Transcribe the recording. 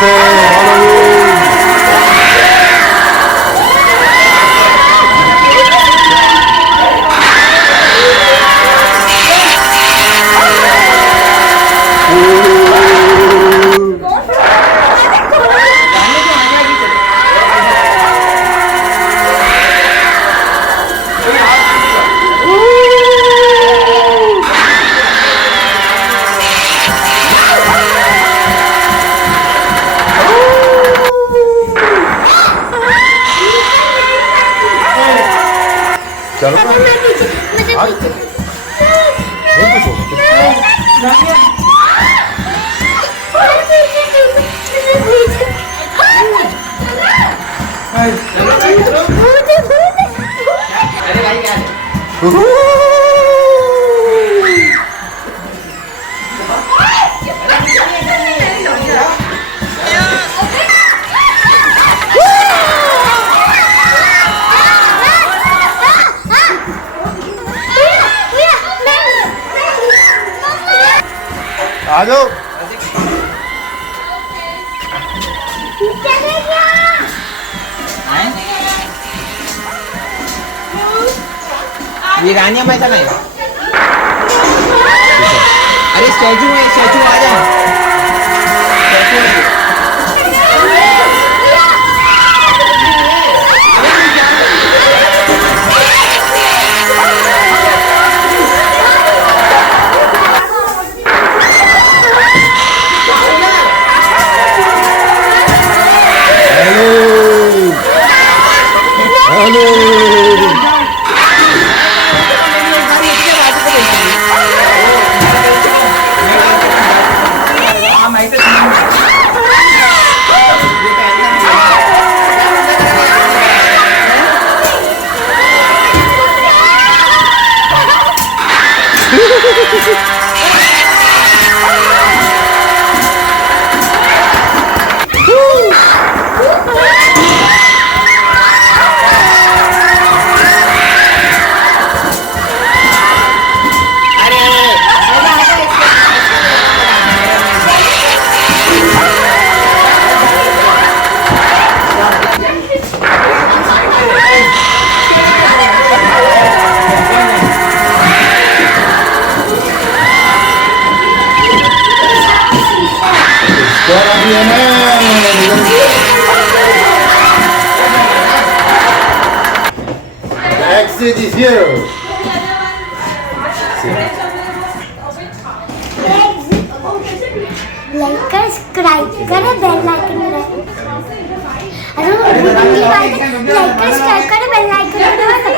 से हैलोवीन। चलो आ जाओ। ये रानिया मैदान है। अरे स्टैचू है, स्टैचू आ जाओ। Exit is here. लाइक कर, सब्सक्राइब करें, बेल आइकन दबाएं। अरे लाइक कर, सब्सक्राइब करें, बेल आइकन दबाएं।